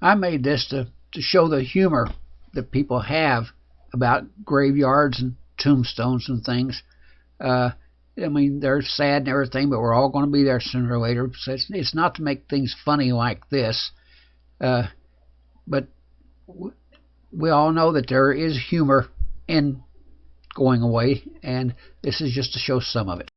I made this to show the humor that people have about graveyards and tombstones and things. I mean, they're sad and everything, but we're all going to be there sooner or later. So it's not to make things funny like this, uh, but we all know that there is humor in going away, and this is just to show some of it.